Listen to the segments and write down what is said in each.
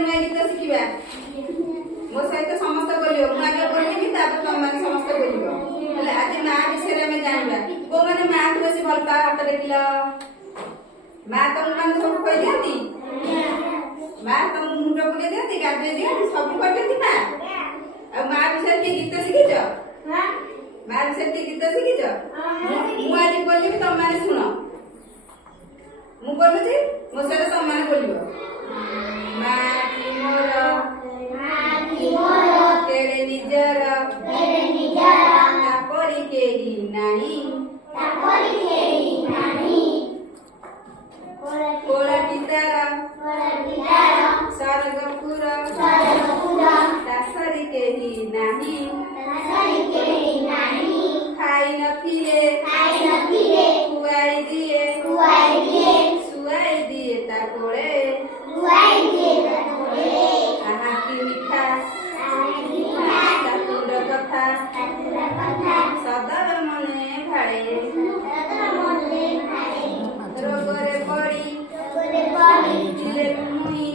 नुआ गीत शिखा मो सहित समस्त बोलियो मु आगे बोलिबी तापर तुम माने समस्त बोलिबो हेले आज मां विषय रे हमें जानबा को माने मां को बेसी भल पा हाथ देखिलो मां तुम माने सब कहि दियंती मां तुम मुंड बुले दियंती गाबे दियंती सब कर दियंती मां आ मां विषय के गीत शिखिचो हां मां विषय के गीत शिखिचो मु आज बोलिबी तुम माने सुनो मु बोलुची मो सहित तुम माने बोलिबो मां की मोर तेरे निजर तापरी केही नाही कोला पितार सरगपुर दासरी केही नाही खाई नथिले खुआई दिए सुआई दिए ता कोले आहा की मिठा तातुर कथा सदर मने भाड़े रोगरे पड़ी दिले मुई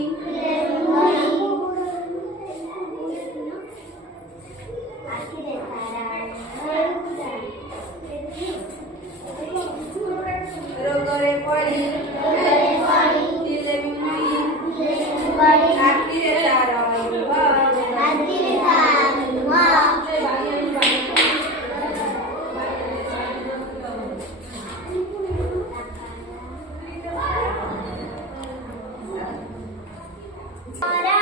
रोगरे पड़ी दिले मुई आखिरे तारा Ahora